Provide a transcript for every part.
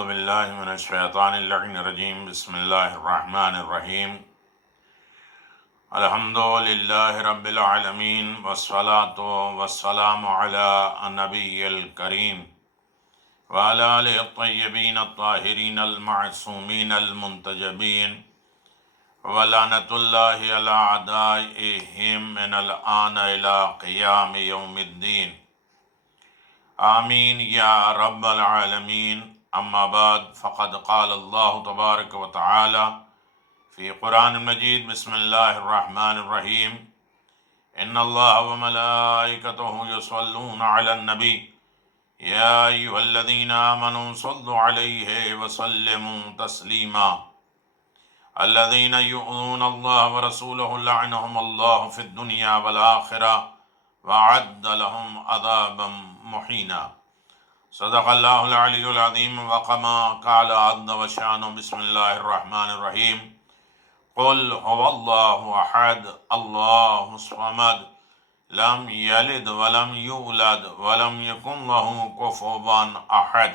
اعوذ باللہ من الشیطان اللعین الرجیم بسم اللہ الرحمن الرحیم الحمد للہ رب العالمین والصلاة والسلام علی نبی الکریم وعلی آلہ الطیبین الطاہرین المعصومین المنتجبین ولعنۃ اللہ علی اعدائہم من الآن الی قیام یوم الدین آمین یا رب العالمین اما بعد فقد قال اللہ تبارک و تعالی فی قرآن مجید بسم اللہ الرحمن الرحیم ان اللہ وملائکتہ یصلون علی النبی یا ایہا الذین آمنوا صلوا علیہ وسلموا تسلیما الذین یؤذون اللہ ورسولہ لعنہم اللہ فی الدنیا والآخرہ وعد لهم عذابا مہینا صدق اللہ العلی العظیم وقما قال عز وشان بسم اللہ الرحمن الرحیم قل هو اللہ احد اللہ الصمد لم یلد ولم یولد ولم یکن له کفوا احد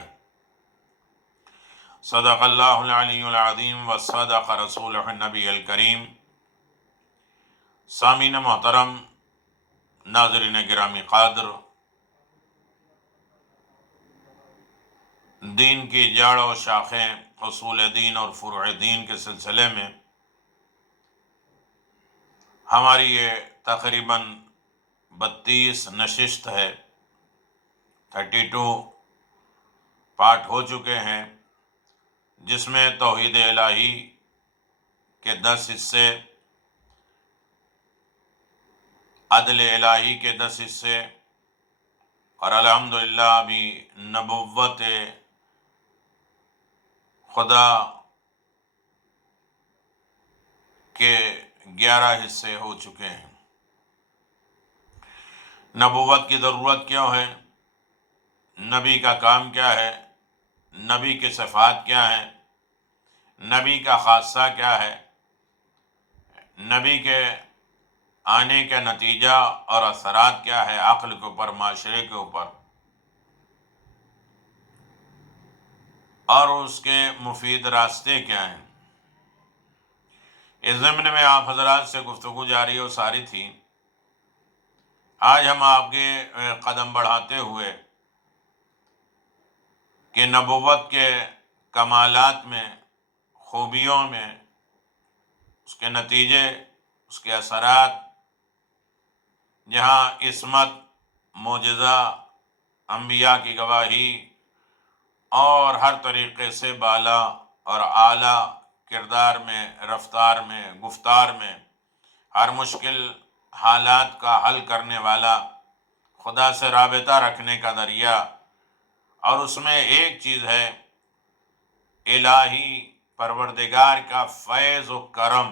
صدق اللہ العلی العظیم وصدق رسولہ النبی الکریم۔ سامعین محترم، ناظرین گرامی قادر، دین کی جڑ و شاخیں، اصول دین اور فروع دین کے سلسلے میں ہماری یہ تقریباً 32 نشست ہے، 32 پارٹ ہو چکے ہیں، جس میں توحید الہی کے 10 حصے، عدل الہی کے 10 حصے، اور الحمدللہ ابھی نبوت خدا کے 11 حصے ہو چکے ہیں۔ نبوت کی ضرورت کیوں ہے؟ نبی کا کام کیا ہے؟ نبی کے صفات کیا ہیں؟ نبی کا خاصہ کیا ہے؟ نبی کے آنے کا نتیجہ اور اثرات کیا ہے عقل کے اوپر، معاشرے کے اوپر، اور اس کے مفید راستے کیا ہیں؟ اس ضمن میں آپ حضرات سے گفتگو جاری و ساری تھی۔ آج ہم آپ کے قدم بڑھاتے ہوئے کہ نبوت کے کمالات میں، خوبیوں میں، اس کے نتیجے، اس کے اثرات، جہاں عصمت، معجزہ، انبیاء کی گواہی اور ہر طریقے سے بالا اور اعلیٰ کردار میں، رفتار میں، گفتار میں، ہر مشکل حالات کا حل کرنے والا، خدا سے رابطہ رکھنے کا ذریعہ، اور اس میں ایک چیز ہے الہی پروردگار کا فیض و کرم۔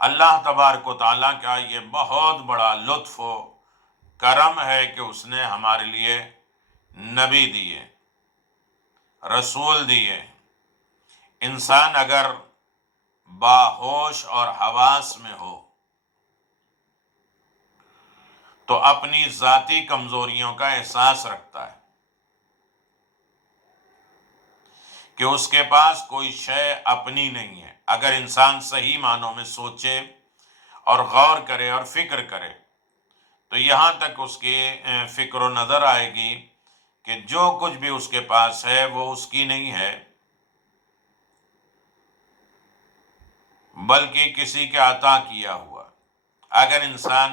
اللہ تبارک و تعالیٰ کا یہ بہت بڑا لطف و کرم ہے کہ اس نے ہمارے لیے نبی دیے، رسول دیے۔ انسان اگر باہوش اور حواس میں ہو تو اپنی ذاتی کمزوریوں کا احساس رکھتا ہے کہ اس کے پاس کوئی شے اپنی نہیں ہے۔ اگر انسان صحیح معنوں میں سوچے اور غور کرے اور فکر کرے تو یہاں تک اس کی فکر و نظر آئے گی کہ جو کچھ بھی اس کے پاس ہے وہ اس کی نہیں ہے، بلکہ کسی کے عطا کیا ہوا۔ اگر انسان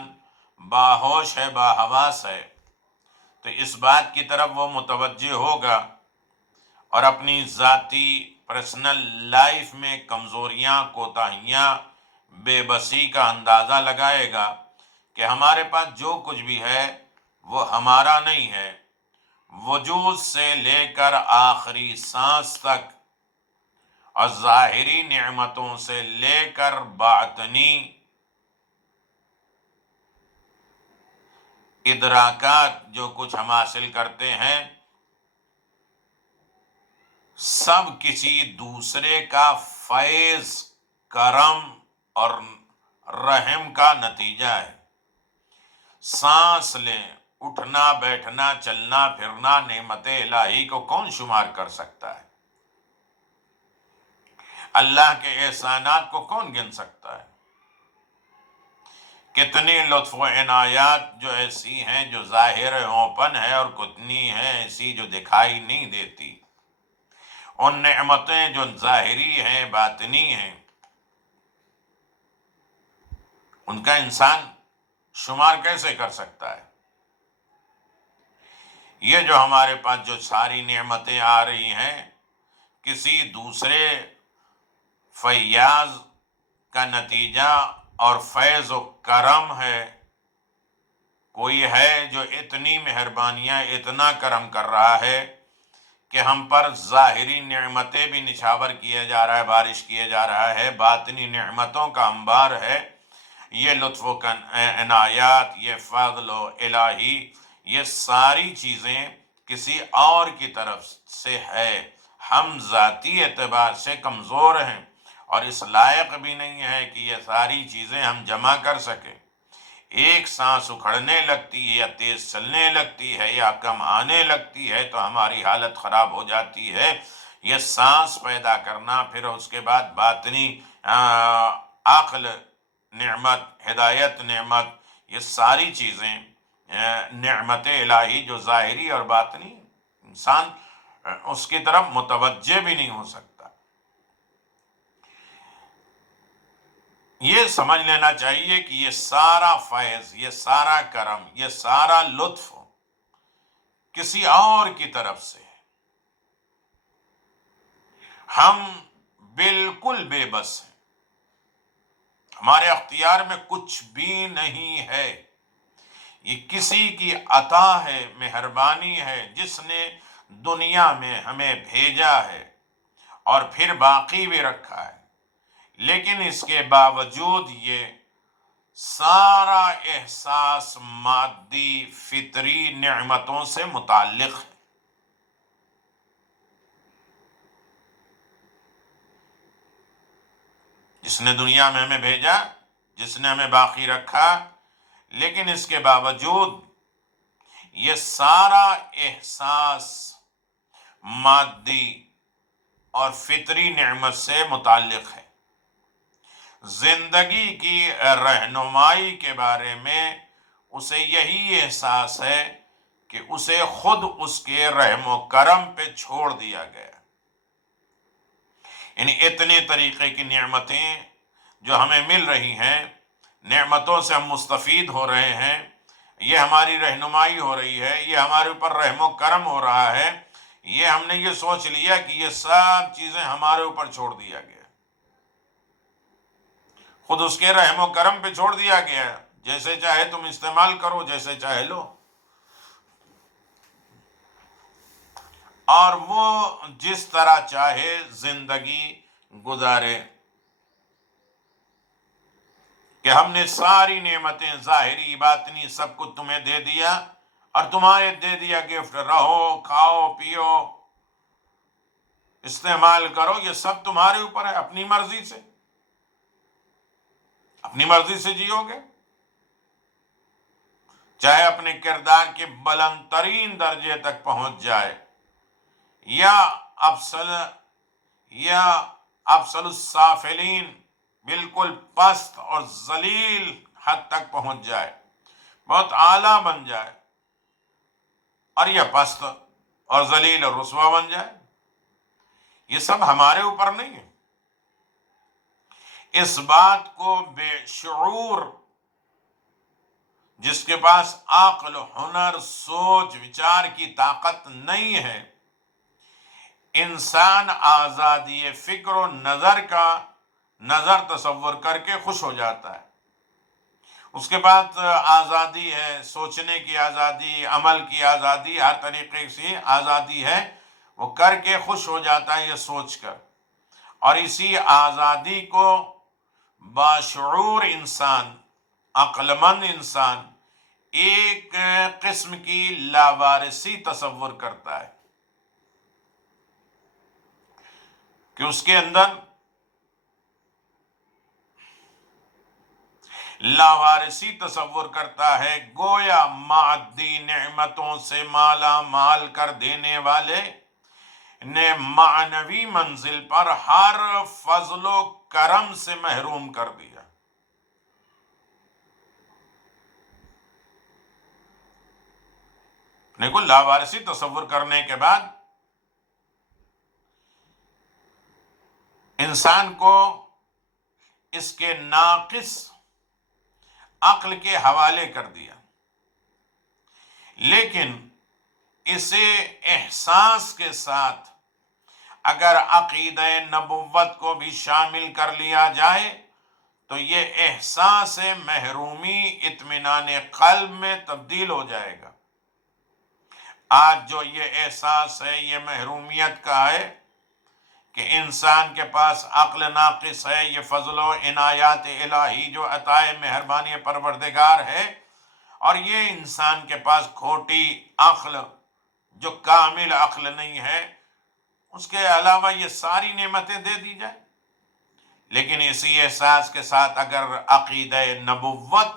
باہوش ہے، باحواس ہے، تو اس بات کی طرف وہ متوجہ ہوگا اور اپنی ذاتی پرسنل لائف میں کمزوریاں، کوتاہیاں، بے بسی کا اندازہ لگائے گا کہ ہمارے پاس جو کچھ بھی ہے وہ ہمارا نہیں ہے۔ وجود سے لے کر آخری سانس تک، اور ظاہری نعمتوں سے لے کر باطنی ادراکات جو کچھ ہم حاصل کرتے ہیں، سب کسی دوسرے کا فیض، کرم اور رحم کا نتیجہ ہے۔ سانس لیں، اٹھنا بیٹھنا چلنا پھرنا نعمت الہی کو کون شمار کر سکتا ہے؟ اللہ کے احسانات کو کون گن سکتا ہے؟ کتنی لطف و عنایات جو ایسی ہیں جو ظاہر اوپن ہے، اور کتنی ہیں ایسی جو دکھائی نہیں دیتی۔ ان نعمتیں جو ظاہری ہیں باطنی ہیں، ان کا انسان شمار کیسے کر سکتا ہے؟ یہ جو ہمارے پاس جو ساری نعمتیں آ رہی ہیں، کسی دوسرے فیاض کا نتیجہ اور فیض و کرم ہے۔ کوئی ہے جو اتنی مہربانیاں اتنا کرم کر رہا ہے کہ ہم پر ظاہری نعمتیں بھی نچھاور کیا جا رہا ہے، بارش کیا جا رہا ہے، باطنی نعمتوں کا انبار ہے۔ یہ لطف و عنایات، یہ فضل و الہی، یہ ساری چیزیں کسی اور کی طرف سے ہے۔ ہم ذاتی اعتبار سے کمزور ہیں اور اس لائق بھی نہیں ہے کہ یہ ساری چیزیں ہم جمع کر سکیں۔ ایک سانس اکھڑنے لگتی ہے یا تیز چلنے لگتی ہے یا کم آنے لگتی ہے تو ہماری حالت خراب ہو جاتی ہے۔ یہ سانس پیدا کرنا، پھر اس کے بعد باطنی عقل نعمت، ہدایت نعمت، یہ ساری چیزیں نعمت الہی جو ظاہری اور باطنی، انسان اس کی طرف متوجہ بھی نہیں ہو سکتا۔ یہ سمجھ لینا چاہیے کہ یہ سارا فیض، یہ سارا کرم، یہ سارا لطف کسی اور کی طرف سے ہے۔ ہم بالکل بے بس ہیں، ہمارے اختیار میں کچھ بھی نہیں ہے۔ یہ کسی کی عطا ہے، مہربانی ہے، جس نے دنیا میں ہمیں بھیجا ہے اور پھر باقی بھی رکھا ہے۔ لیکن اس کے باوجود یہ سارا احساس مادی فطری نعمتوں سے متعلق ہے۔ جس نے دنیا میں ہمیں بھیجا، جس نے ہمیں باقی رکھا، لیکن اس کے باوجود یہ سارا احساس مادی اور فطری نعمت سے متعلق ہے۔ زندگی کی رہنمائی کے بارے میں اسے یہی احساس ہے کہ اسے خود اس کے رحم و کرم پہ چھوڑ دیا گیا۔ یعنی اتنے طریقے کی نعمتیں جو ہمیں مل رہی ہیں، نعمتوں سے ہم مستفید ہو رہے ہیں، یہ ہماری رہنمائی ہو رہی ہے، یہ ہمارے اوپر رحم و کرم ہو رہا ہے، یہ ہم نے یہ سوچ لیا کہ یہ سب چیزیں ہمارے اوپر چھوڑ دیا گیا، خود اس کے رحم و کرم پہ چھوڑ دیا گیا۔ جیسے چاہے تم استعمال کرو، جیسے چاہے لو، اور وہ جس طرح چاہے زندگی گزارے۔ کہ ہم نے ساری نعمتیں ظاہری باطنی سب کچھ تمہیں دے دیا، اور تمہارے دے دیا گفٹ، رہو کھاؤ پیو استعمال کرو، یہ سب تمہارے اوپر ہے، اپنی مرضی سے، اپنی مرضی سے جیو گے، چاہے اپنے کردار کے بلند ترین درجے تک پہنچ جائے یا افضل السافلین بالکل پست اور ذلیل حد تک پہنچ جائے، بہت اعلیٰ بن جائے، اور یہ پست اور ذلیل اور رسوا بن جائے، یہ سب ہمارے اوپر نہیں ہے۔ اس بات کو بے شعور، جس کے پاس عقل، ہنر، سوچ وچار کی طاقت نہیں ہے، انسان آزادی فکر و نظر تصور کر کے خوش ہو جاتا ہے۔ اس کے بعد آزادی ہے، سوچنے کی آزادی، عمل کی آزادی، ہر طریقے سے آزادی ہے، وہ کر کے خوش ہو جاتا ہے یہ سوچ کر۔ اور اسی آزادی کو باشعور انسان، عقل مند انسان ایک قسم کی لاوارثی تصور کرتا ہے کہ اس کے اندر لاوارسی تصور کرتا ہے گویا معدی نعمتوں سے مالا مال کر دینے والے نے معنوی منزل پر ہر فضل و کرم سے محروم کر دیا۔ دیکھو، لاوارسی تصور کرنے کے بعد انسان کو اس کے ناقص عقل کے حوالے کر دیا، لیکن اسے احساس کے ساتھ اگر عقیدہ نبوت کو بھی شامل کر لیا جائے تو یہ احساس محرومی اطمینان قلب میں تبدیل ہو جائے گا۔ آج جو یہ احساس ہے یہ محرومیت کا ہے کہ انسان کے پاس عقل ناقص ہے، یہ فضل و عنایات الہی جو عطائے مہربانی پروردگار ہے، اور یہ انسان کے پاس کھوٹی عقل جو کامل عقل نہیں ہے، اس کے علاوہ یہ ساری نعمتیں دے دی جائیں۔ لیکن اسی احساس کے ساتھ اگر عقیدہ نبوت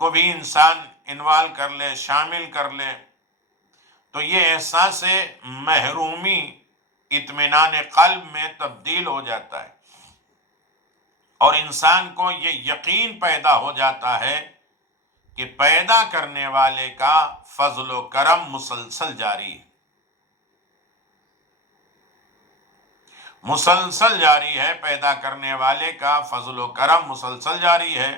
کو بھی انسان انوالو کر لے، شامل کر لے، تو یہ احساس محرومی اطمینان قلب میں تبدیل ہو جاتا ہے، اور انسان کو یہ یقین پیدا ہو جاتا ہے کہ پیدا کرنے والے کا فضل و کرم مسلسل جاری ہے، مسلسل جاری ہے۔ پیدا کرنے والے کا فضل و کرم مسلسل جاری ہے،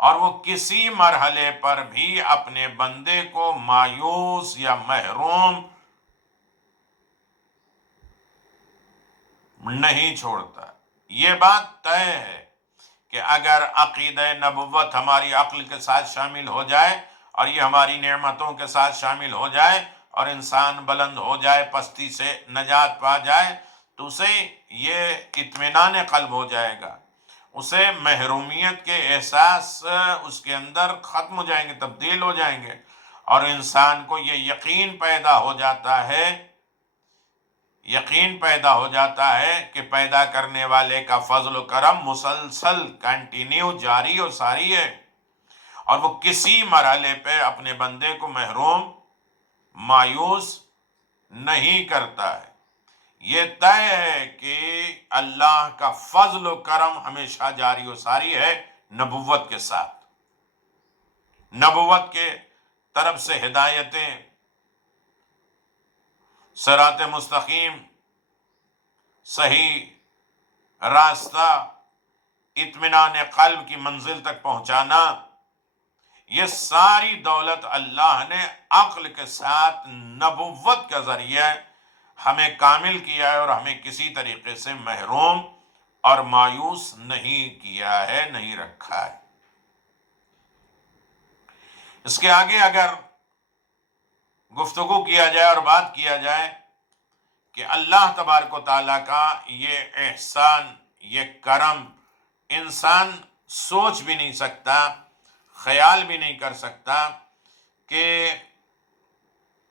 اور وہ کسی مرحلے پر بھی اپنے بندے کو مایوس یا محروم نہیں چھوڑتا۔ یہ بات طے ہے کہ اگر عقیدہ نبوت ہماری عقل کے ساتھ شامل ہو جائے اور یہ ہماری نعمتوں کے ساتھ شامل ہو جائے اور انسان بلند ہو جائے، پستی سے نجات پا جائے، تو اسے یہ اطمینان قلب ہو جائے گا، اسے محرومیت کے احساس اس کے اندر ختم ہو جائیں گے، تبدیل ہو جائیں گے، اور انسان کو یہ یقین پیدا ہو جاتا ہے، یقین پیدا ہو جاتا ہے کہ پیدا کرنے والے کا فضل و کرم مسلسل کنٹینیو جاری و ساری ہے، اور وہ کسی مرحلے پہ اپنے بندے کو محروم مایوس نہیں کرتا ہے۔ یہ طے ہے کہ اللہ کا فضل و کرم ہمیشہ جاری و ساری ہے نبوت کے ساتھ۔ نبوت کے طرف سے ہدایتیں، صراط مستقیم، صحیح راستہ، اطمینان قلب کی منزل تک پہنچانا، یہ ساری دولت اللہ نے عقل کے ساتھ نبوت کے ذریعے ہمیں کامل کیا ہے، اور ہمیں کسی طریقے سے محروم اور مایوس نہیں کیا ہے، نہیں رکھا ہے۔ اس کے آگے اگر گفتگو کیا جائے اور بات کیا جائے کہ اللہ تبارک و تعالیٰ کا یہ احسان، یہ کرم انسان سوچ بھی نہیں سکتا، خیال بھی نہیں کر سکتا، کہ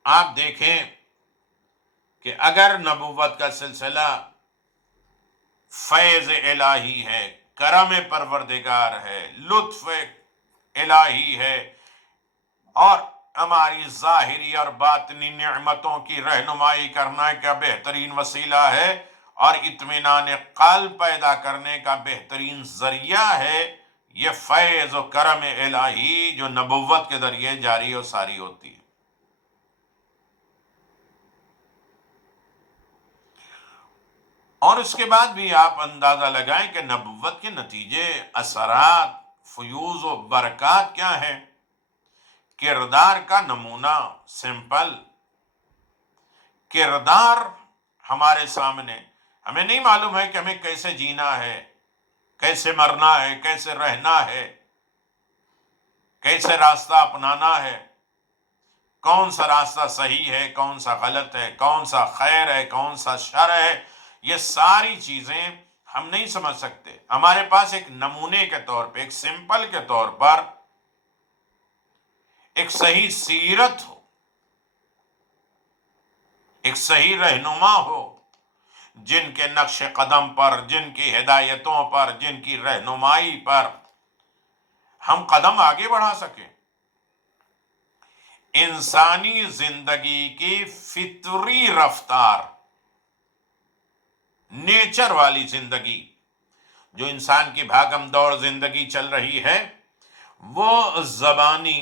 آپ دیکھیں کہ اگر نبوت کا سلسلہ فیض الہی ہے، کرم پروردگار ہے، لطف الہی ہے، اور ہماری ظاہری اور باطنی نعمتوں کی رہنمائی کرنے کا بہترین وسیلہ ہے، اور اطمینان قلب پیدا کرنے کا بہترین ذریعہ ہے، یہ فیض و کرم الہی جو نبوت کے ذریعے جاری و ساری ہوتی ہے۔ اور اس کے بعد بھی آپ اندازہ لگائیں کہ نبوت کے نتیجے، اثرات، فیوز و برکات کیا ہیں۔ کردار کا نمونہ، سمپل کردار ہمارے سامنے، ہمیں نہیں معلوم ہے کہ ہمیں کیسے جینا ہے، کیسے مرنا ہے، کیسے رہنا ہے، کیسے راستہ اپنانا ہے، کون سا راستہ صحیح ہے، کون سا غلط ہے، کون سا خیر ہے، کون سا شر ہے، یہ ساری چیزیں ہم نہیں سمجھ سکتے۔ ہمارے پاس ایک نمونے کے طور پہ، ایک سمپل کے طور پر ایک صحیح سیرت ہو، ایک صحیح رہنما ہو، جن کے نقش قدم پر، جن کی ہدایتوں پر، جن کی رہنمائی پر ہم قدم آگے بڑھا سکیں۔ انسانی زندگی کی فطری رفتار، نیچر والی زندگی، جو انسان کی بھاگم دوڑ زندگی چل رہی ہے، وہ زبانی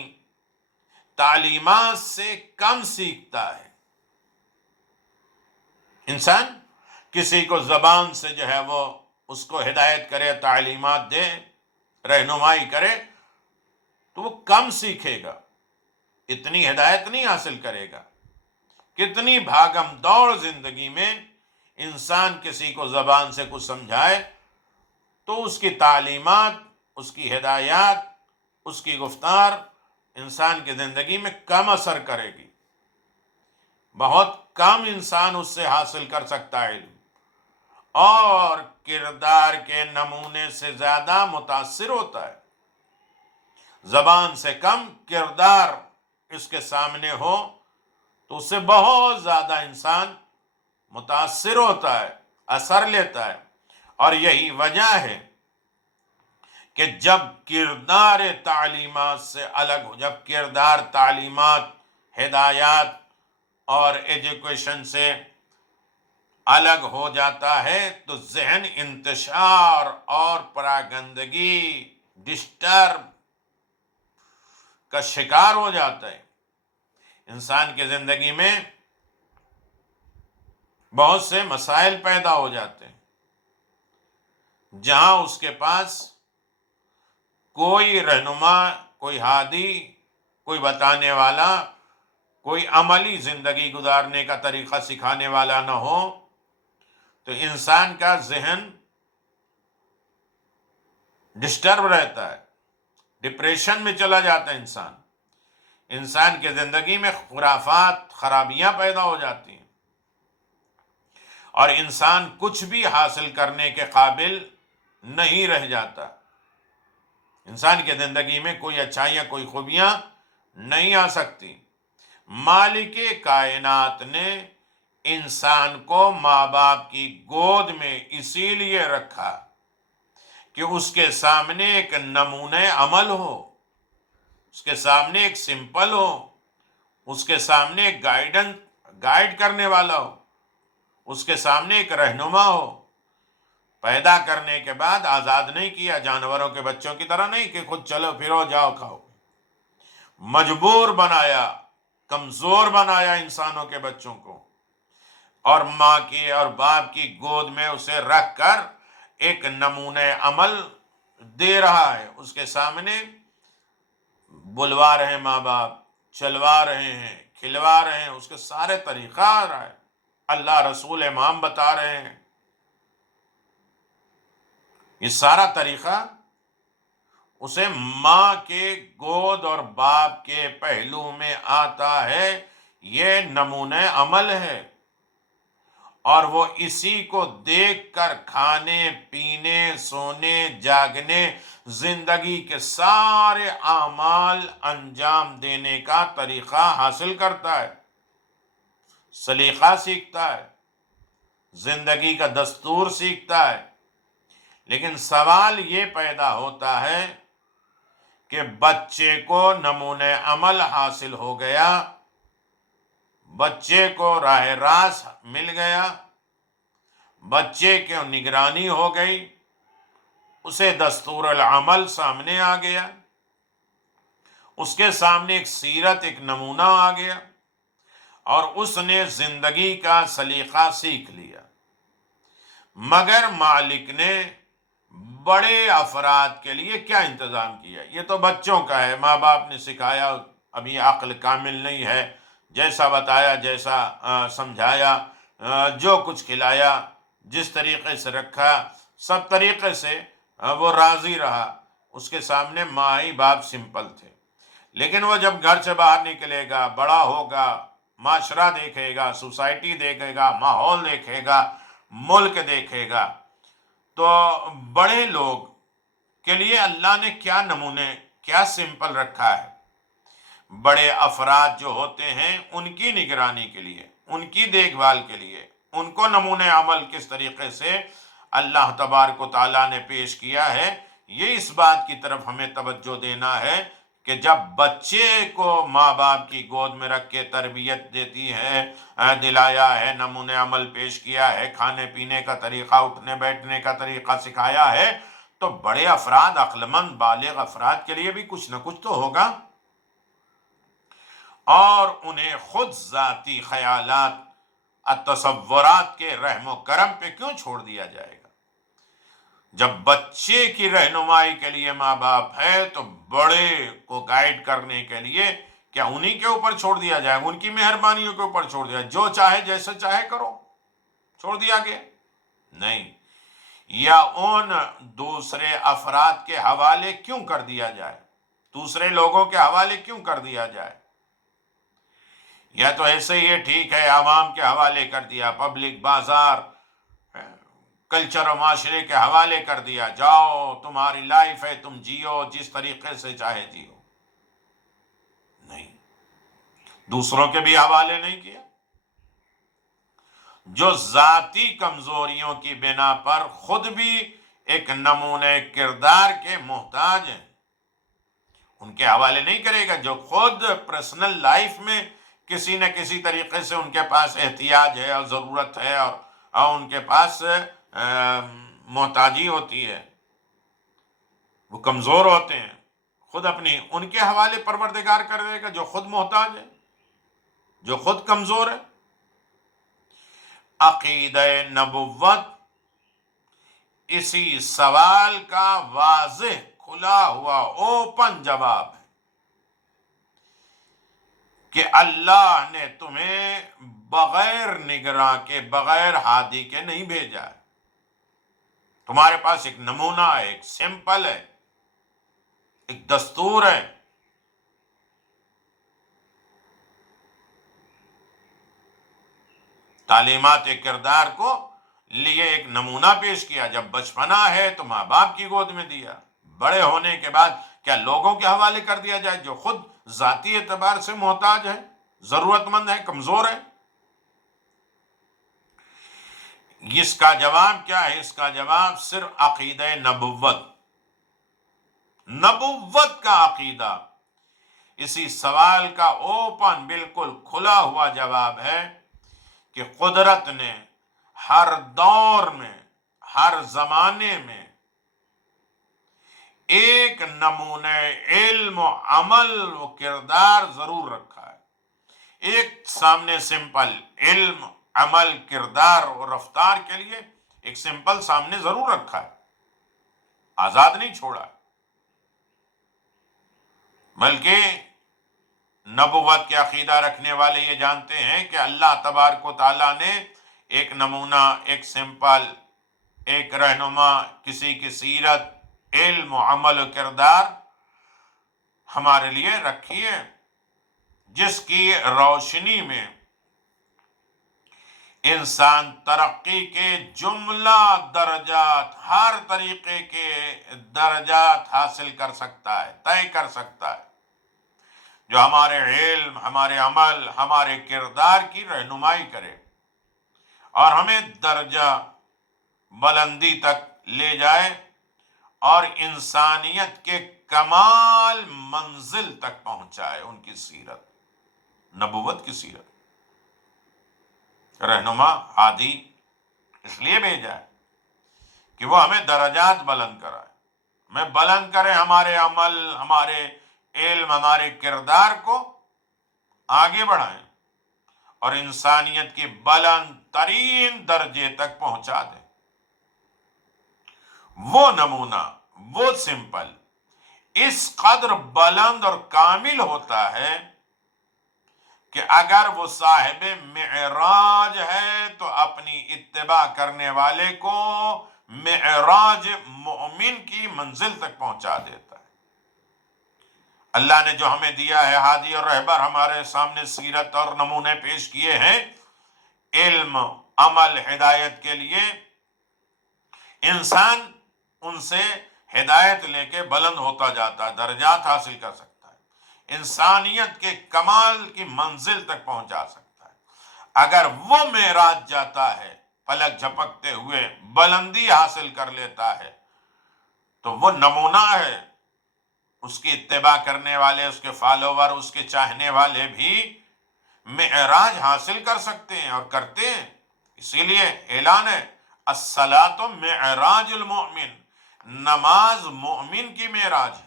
تعلیمات سے کم سیکھتا ہے۔ انسان کسی کو زبان سے جو ہے وہ اس کو ہدایت کرے، تعلیمات دے، رہنمائی کرے تو وہ کم سیکھے گا، اتنی ہدایت نہیں حاصل کرے گا۔ کتنی بھاگم دوڑ زندگی میں انسان کسی کو زبان سے کچھ سمجھائے تو اس کی تعلیمات، اس کی ہدایات، اس کی گفتار انسان کی زندگی میں کم اثر کرے گی۔ بہت کم انسان اس سے حاصل کر سکتا ہے علم، اور کردار کے نمونے سے زیادہ متاثر ہوتا ہے۔ زبان سے کم کردار اس کے سامنے ہو تو اس سے بہت زیادہ انسان متاثر ہوتا ہے، اثر لیتا ہے۔ اور یہی وجہ ہے کہ جب کردار تعلیمات سے الگ ہو، جب کردار تعلیمات، ہدایات اور ایجوکیشن سے الگ ہو جاتا ہے تو ذہن انتشار اور پراگندگی، ڈسٹرب کا شکار ہو جاتا ہے۔ انسان کی زندگی میں بہت سے مسائل پیدا ہو جاتے ہیں۔ جہاں اس کے پاس کوئی رہنما، کوئی ہادی، کوئی بتانے والا، کوئی عملی زندگی گزارنے کا طریقہ سکھانے والا نہ ہو تو انسان کا ذہن ڈسٹرب رہتا ہے، ڈپریشن میں چلا جاتا ہے انسان کی زندگی میں خرافات، خرابیاں پیدا ہو جاتی ہیں، اور انسان کچھ بھی حاصل کرنے کے قابل نہیں رہ جاتا۔ انسان کی زندگی میں کوئی اچھائیاں، کوئی خوبیاں نہیں آ سکتی۔ مالک کائنات نے انسان کو ماں باپ کی گود میں اسی لیے رکھا کہ اس کے سامنے ایک نمونہ عمل ہو، اس کے سامنے ایک سمپل ہو، اس کے سامنے ایک گائیڈ کرنے والا ہو، اس کے سامنے ایک رہنما ہو۔ پیدا کرنے کے بعد آزاد نہیں کیا، جانوروں کے بچوں کی طرح نہیں کہ خود چلو پھرو جاؤ کھاؤ۔ مجبور بنایا، کمزور بنایا انسانوں کے بچوں کو، اور ماں کی اور باپ کی گود میں اسے رکھ کر ایک نمونہ عمل دے رہا ہے۔ اس کے سامنے بلوا رہے ہیں ماں باپ، چلوا رہے ہیں، کھلوا رہے ہیں، اس کے سارے طریقہ آ رہا ہے، اللہ، رسول، امام بتا رہے ہیں۔ یہ سارا طریقہ اسے ماں کے گود اور باپ کے پہلو میں آتا ہے، یہ نمونہ عمل ہے، اور وہ اسی کو دیکھ کر کھانے، پینے، سونے، جاگنے، زندگی کے سارے اعمال انجام دینے کا طریقہ حاصل کرتا ہے، سلیقہ سیکھتا ہے، زندگی کا دستور سیکھتا ہے۔ لیکن سوال یہ پیدا ہوتا ہے کہ بچے کو نمونہ عمل حاصل ہو گیا، بچے کو راہ راست مل گیا، بچے کی نگرانی ہو گئی، اسے دستور العمل سامنے آ گیا، اس کے سامنے ایک سیرت، ایک نمونہ آ گیا، اور اس نے زندگی کا سلیقہ سیکھ لیا۔ مگر مالک نے بڑے افراد کے لیے کیا انتظام کیا؟ یہ تو بچوں کا ہے، ماں باپ نے سکھایا، ابھی عقل کامل نہیں ہے، جیسا بتایا، جیسا سمجھایا، جو کچھ کھلایا، جس طریقے سے رکھا، سب طریقے سے وہ راضی رہا۔ اس کے سامنے ماں ہی باپ سمپل تھے۔ لیکن وہ جب گھر سے باہر نکلے گا، بڑا ہوگا، معاشرہ دیکھے گا، سوسائٹی دیکھے گا، ماحول دیکھے گا، ملک دیکھے گا، تو بڑے لوگ کے لیے اللہ نے کیا نمونے، کیا سمپل رکھا ہے۔ بڑے افراد جو ہوتے ہیں ان کی نگرانی کے لیے، ان کی دیکھ بھال کے لیے، ان کو نمونہ عمل کس طریقے سے اللہ تبارک و تعالیٰ نے پیش کیا ہے یہ اس بات کی طرف ہمیں توجہ دینا ہے کہ جب بچے کو ماں باپ کی گود میں رکھ کے تربیت دیتی ہے، دلایا ہے، نمونے عمل پیش کیا ہے، کھانے پینے کا طریقہ، اٹھنے بیٹھنے کا طریقہ سکھایا ہے، تو بڑے افراد، عقل مند بالغ افراد کے لیے بھی کچھ نہ کچھ تو ہوگا، اور انہیں خود ذاتی خیالات، تصورات کے رحم و کرم پہ کیوں چھوڑ دیا جائے گا؟ جب بچے کی رہنمائی کے لیے ماں باپ ہے تو بڑے کو گائیڈ کرنے کے لیے کیا انہی کے اوپر چھوڑ دیا جائے، ان کی مہربانیوں کے اوپر چھوڑ دیا، جو چاہے جیسے چاہے کرو، چھوڑ دیا گیا؟ نہیں، یا ان دوسرے افراد کے حوالے کیوں کر دیا جائے، دوسرے لوگوں کے حوالے کیوں کر دیا جائے؟ یا تو ایسے ہی ٹھیک ہے، عوام کے حوالے کر دیا، پبلک، بازار، کلچر و معاشرے کے حوالے کر دیا، جاؤ تمہاری لائف ہے، تم جیو جس طریقے سے چاہے جیو۔ نہیں، دوسروں کے بھی حوالے نہیں کیا۔ جو ذاتی کمزوریوں کی بنا پر خود بھی ایک نمونے کردار کے محتاج ہیں، ان کے حوالے نہیں کرے گا۔ جو خود پرسنل لائف میں کسی نہ کسی طریقے سے ان کے پاس احتیاج ہے اور ضرورت ہے، اور ان کے پاس محتاجی ہوتی ہے، وہ کمزور ہوتے ہیں، خود اپنی ان کے حوالے پروردگار کر دے گا، جو خود محتاج ہے، جو خود کمزور ہے۔ عقیدہ نبوت اسی سوال کا واضح، کھلا ہوا، اوپن جواب ہے کہ اللہ نے تمہیں بغیر نگراں کے، بغیر ہادی کے نہیں بھیجا ہے۔ تمہارے پاس ایک نمونہ ہے، ایک سمپل ہے، ایک دستور ہے۔ تعلیمات کردار کو لیے ایک نمونہ پیش کیا، جب بچپنا ہے تو ماں باپ کی گود میں دیا، بڑے ہونے کے بعد کیا لوگوں کے حوالے کر دیا جائے جو خود ذاتی اعتبار سے محتاج ہے، ضرورت مند ہے، کمزور ہے؟ اس کا جواب کیا ہے؟ اس کا جواب صرف عقیدہ نبوت، نبوت کا عقیدہ اسی سوال کا اوپن، بالکل کھلا ہوا جواب ہے کہ قدرت نے ہر دور میں، ہر زمانے میں ایک نمونے علم و عمل و کردار ضرور رکھا ہے۔ ایک سامنے سمپل علم، عمل، کردار اور رفتار کے لیے ایک سمپل سامنے ضرور رکھا ہے، آزاد نہیں چھوڑا، بلکہ نبوت کے عقیدہ رکھنے والے یہ جانتے ہیں کہ اللہ تبارک و تعالیٰ نے ایک نمونہ، ایک سمپل، ایک رہنما، کسی کی سیرت، علم و عمل و کردار ہمارے لیے رکھی ہے، جس کی روشنی میں انسان ترقی کے جملہ درجات، ہر طریقے کے درجات حاصل کر سکتا ہے، طے کر سکتا ہے، جو ہمارے علم، ہمارے عمل، ہمارے کردار کی رہنمائی کرے اور ہمیں درجہ بلندی تک لے جائے اور انسانیت کے کمال منزل تک پہنچائے۔ ان کی سیرت، نبوت کی سیرت، رہنما، ہادی اس لیے بھیجا ہے کہ وہ ہمیں درجات بلند کرائے، ہمیں بلند کرے، ہمارے عمل، ہمارے علم، ہمارے کردار کو آگے بڑھائیں اور انسانیت کی بلند ترین درجے تک پہنچا دیں۔ وہ نمونہ، وہ سمپل اس قدر بلند اور کامل ہوتا ہے کہ اگر وہ صاحب معراج ہے تو اپنی اتباع کرنے والے کو معراج مؤمن کی منزل تک پہنچا دیتا ہے۔ اللہ نے جو ہمیں دیا ہے ہادی اور رہبر، ہمارے سامنے سیرت اور نمونے پیش کیے ہیں علم، عمل، ہدایت کے لیے، انسان ان سے ہدایت لے کے بلند ہوتا جاتا ہے، درجات حاصل کر سکتا ہے، انسانیت کے کمال کی منزل تک پہنچا سکتا ہے۔ اگر وہ معراج جاتا ہے، پلک جھپکتے ہوئے بلندی حاصل کر لیتا ہے، تو وہ نمونہ ہے، اس کی اتباع کرنے والے، اس کے فالوور، اس کے چاہنے والے بھی معراج حاصل کر سکتے ہیں اور کرتے ہیں۔ اسی لیے اعلان ہے الصلاۃ معراج المؤمن، نماز مومن کی معراج ہے۔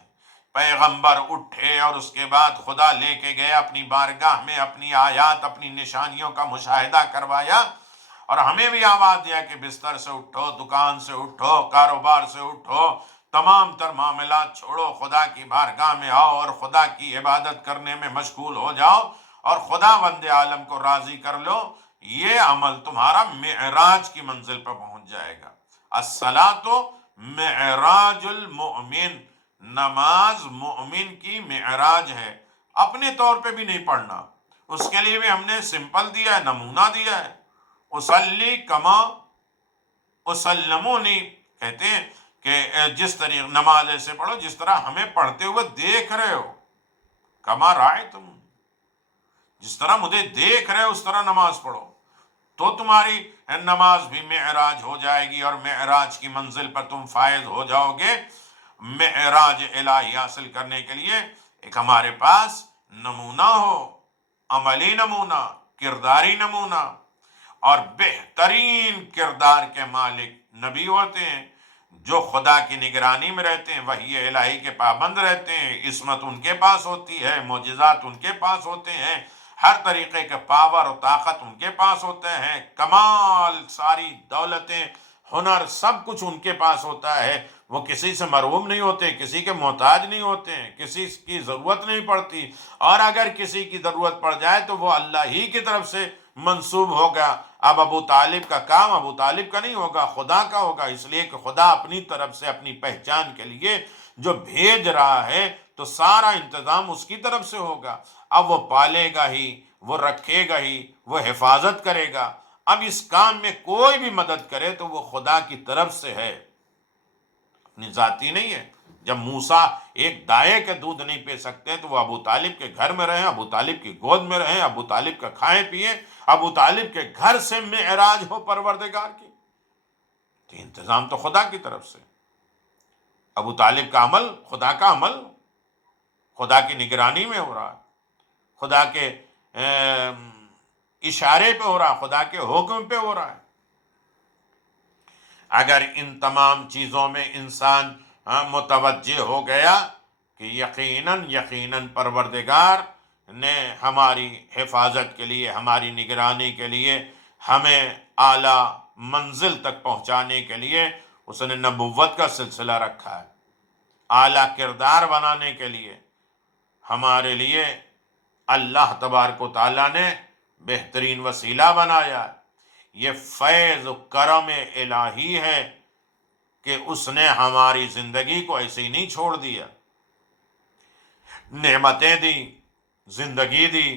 پیغمبر اٹھے اور اس کے بعد خدا لے کے گئے اپنی بارگاہ میں، اپنی آیات، اپنی نشانیوں کا مشاہدہ کروایا، اور ہمیں بھی آواز دیا کہ بستر سے اٹھو، دکان سے اٹھو، کاروبار سے اٹھو، تمام تر معاملات چھوڑو، خدا کی بارگاہ میں آؤ اور خدا کی عبادت کرنے میں مشغول ہو جاؤ اور خدا وند عالم کو راضی کر لو۔ یہ عمل تمہارا معراج کی منزل پر پہنچ جائے گا۔ الصلاۃ معراج المؤمن، نماز مومن کی معراج ہے۔ اپنے طور پہ بھی نہیں پڑھنا، اس کے لیے بھی ہم نے سمپل دیا ہے، نمونہ دیا ہے۔ اصلی کما اسلمونی، کہتے ہیں کہ جس طریقے نماز ایسے پڑھو جس طرح ہمیں پڑھتے ہوئے دیکھ رہے ہو، کما رائے تم، جس طرح مجھے دیکھ رہے ہو اس طرح نماز پڑھو، تو تمہاری نماز بھی معراج ہو جائے گی اور معراج کی منزل پر تم فائز ہو جاؤ گے۔ معراج الہی حاصل کرنے کے لیے ایک ہمارے پاس نمونہ ہو، عملی نمونہ، کرداری نمونہ، اور بہترین کردار کے مالک نبی ہوتے ہیں، جو خدا کی نگرانی میں رہتے ہیں، وحی الہی کے پابند رہتے ہیں، عصمت ان کے پاس ہوتی ہے، معجزات ان کے پاس ہوتے ہیں، ہر طریقے کے پاور اور طاقت ان کے پاس ہوتے ہیں، کمال، ساری دولتیں، ہنر، سب کچھ ان کے پاس ہوتا ہے۔ وہ کسی سے محروم نہیں ہوتے، کسی کے محتاج نہیں ہوتے ہیں، کسی کی ضرورت نہیں پڑتی، اور اگر کسی کی ضرورت پڑ جائے تو وہ اللہ ہی کی طرف سے منسوب ہوگا۔ اب ابو طالب کا کام ابو طالب کا نہیں ہوگا، خدا کا ہوگا، اس لیے کہ خدا اپنی طرف سے اپنی پہچان کے لیے جو بھیج رہا ہے تو سارا انتظام اس کی طرف سے ہوگا۔ اب وہ پالے گا ہی، وہ رکھے گا ہی، وہ حفاظت کرے گا۔ اب اس کام میں کوئی بھی مدد کرے تو وہ خدا کی طرف سے ہے، اپنی ذاتی نہیں ہے۔ جب موسیٰ ایک دائے کے دودھ نہیں پی سکتے تو وہ ابو طالب کے گھر میں رہیں، ابو طالب کی گود میں رہیں، ابو طالب کا کھائیں پیئیں، ابو طالب کے گھر سے معراج ہو پروردگار کی، تو انتظام تو خدا کی طرف سے۔ ابو طالب کا عمل خدا کا عمل، خدا کی نگرانی میں ہو رہا ہے، خدا کے اشارے پہ ہو رہا ہے، خدا کے حکم پہ ہو رہا ہے۔ اگر ان تمام چیزوں میں انسان متوجہ ہو گیا کہ یقیناً پروردگار نے ہماری حفاظت کے لیے، ہماری نگرانی کے لیے، ہمیں اعلیٰ منزل تک پہنچانے کے لیے اس نے نبوت کا سلسلہ رکھا ہے، اعلیٰ کردار بنانے کے لیے ہمارے لیے اللہ تبارک و تعالیٰ نے بہترین وسیلہ بنایا ہے۔ یہ فیض و کرم الہی ہے کہ اس نے ہماری زندگی کو ایسے ہی نہیں چھوڑ دیا، نعمتیں دی، زندگی دی،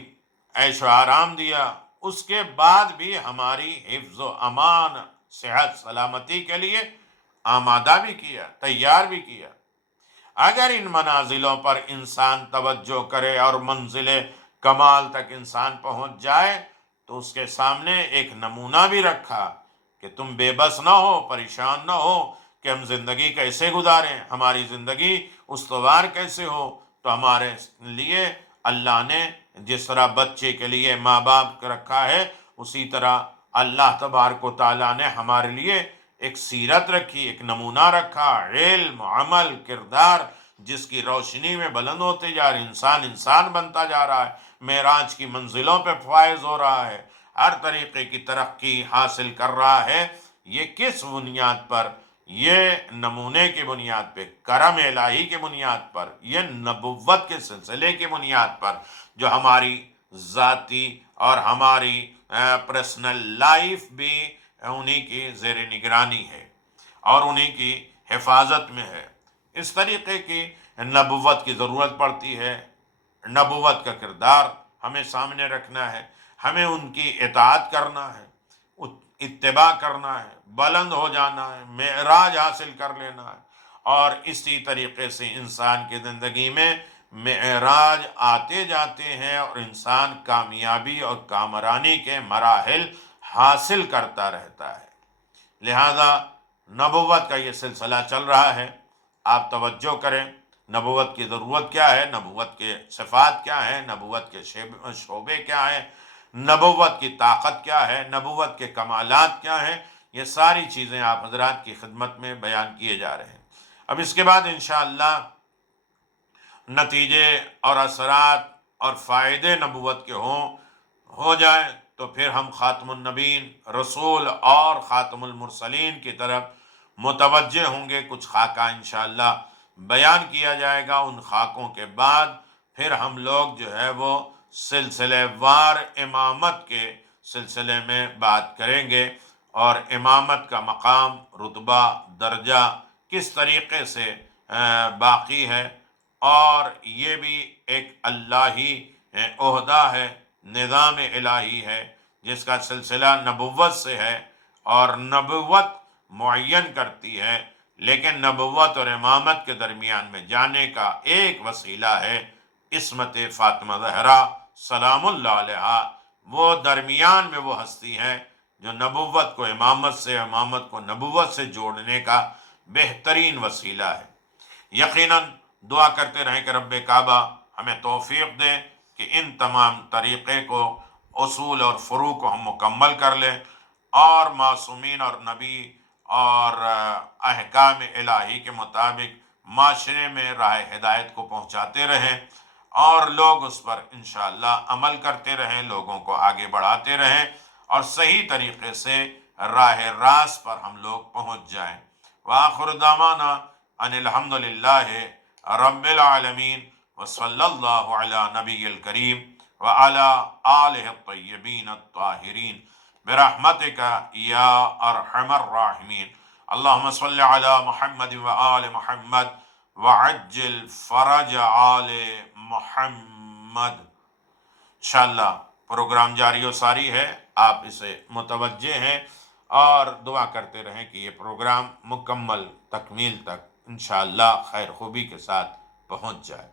عیش و آرام دیا، اس کے بعد بھی ہماری حفظ و امان، صحت سلامتی کے لیے آمادہ بھی کیا، تیار بھی کیا۔ اگر ان منازلوں پر انسان توجہ کرے اور منزل کمال تک انسان پہنچ جائے تو اس کے سامنے ایک نمونہ بھی رکھا کہ تم بے بس نہ ہو، پریشان نہ ہو کہ ہم زندگی کیسے گزاریں، ہماری زندگی استوار کیسے ہو۔ تو ہمارے لیے اللہ نے جس طرح بچے کے لیے ماں باپ رکھا ہے، اسی طرح اللہ تبارک و تعالیٰ نے ہمارے لیے ایک سیرت رکھی، ایک نمونہ رکھا، علم، عمل، کردار، جس کی روشنی میں بلند ہوتے جا رہے، انسان بنتا جا رہا ہے، معراج کی منزلوں پہ فائز ہو رہا ہے، ہر طریقے کی ترقی حاصل کر رہا ہے۔ یہ کس بنیاد پر؟ یہ نمونے کی بنیاد پہ، کرم الہی کی بنیاد پر، یہ نبوت کے سلسلے کی بنیاد پر، جو ہماری ذاتی اور ہماری پرسنل لائف بھی انہی کی زیر نگرانی ہے اور انہی کی حفاظت میں ہے۔ اس طریقے کی نبوت کی ضرورت پڑتی ہے، نبوت کا کردار ہمیں سامنے رکھنا ہے، ہمیں ان کی اطاعت کرنا ہے، اتباع کرنا ہے، بلند ہو جانا ہے، معراج حاصل کر لینا ہے، اور اسی طریقے سے انسان کی زندگی میں معراج آتے جاتے ہیں اور انسان کامیابی اور کامرانی کے مراحل حاصل کرتا رہتا ہے۔ لہذا نبوت کا یہ سلسلہ چل رہا ہے، آپ توجہ کریں، نبوت کی ضرورت کیا ہے، نبوت کے صفات کیا ہیں، نبوت کے شعبے کیا ہیں، نبوت کی طاقت کیا ہے، نبوت کے کمالات کیا ہیں، یہ ساری چیزیں آپ حضرات کی خدمت میں بیان کیے جا رہے ہیں۔ اب اس کے بعد انشاءاللہ نتیجے اور اثرات اور فائدے نبوت کے ہو جائیں تو پھر ہم خاتم النبیین رسول اور خاتم المرسلین کی طرف متوجہ ہوں گے۔ کچھ خاکہ انشاءاللہ بیان کیا جائے گا، ان خاکوں کے بعد پھر ہم لوگ جو ہے وہ سلسلے وار امامت کے سلسلے میں بات کریں گے، اور امامت کا مقام، رتبہ، درجہ کس طریقے سے باقی ہے، اور یہ بھی ایک الہی عہدہ ہے، نظام الہی ہے جس کا سلسلہ نبوت سے ہے، اور نبوت معین کرتی ہے، لیکن نبوت اور امامت کے درمیان میں جانے کا ایک وسیلہ ہے عصمت فاطمہ زہرا سلام اللہ علیہا۔ وہ درمیان میں وہ ہستی ہے جو نبوت کو امامت سے، امامت کو نبوت سے جوڑنے کا بہترین وسیلہ ہے۔ یقیناً دعا کرتے رہیں کہ رب کعبہ ہمیں توفیق دے کہ ان تمام طریقے کو، اصول اور فروع کو ہم مکمل کر لیں، اور معصومین اور نبی اور احکام الہی کے مطابق معاشرے میں راہ ہدایت کو پہنچاتے رہیں، اور لوگ اس پر انشاءاللہ عمل کرتے رہیں، لوگوں کو آگے بڑھاتے رہیں، اور صحیح طریقے سے راہ راست پر ہم لوگ پہنچ جائیں۔ وآخر دعوانا ان الحمد للہ رب العالمین، وصلی اللہ علی نبی الکریم وعلی آلہ الطیبین الطاہرین برحمتک یا ارحم الراحمین۔ اللہم صلی علی محمد وآل محمد وعجل فرج آل محمد۔ انشاءاللہ پروگرام جاری و ساری ہے، آپ اسے متوجہ ہیں، اور دعا کرتے رہیں کہ یہ پروگرام مکمل تکمیل تک انشاءاللہ خیر خوبی کے ساتھ پہنچ جائے۔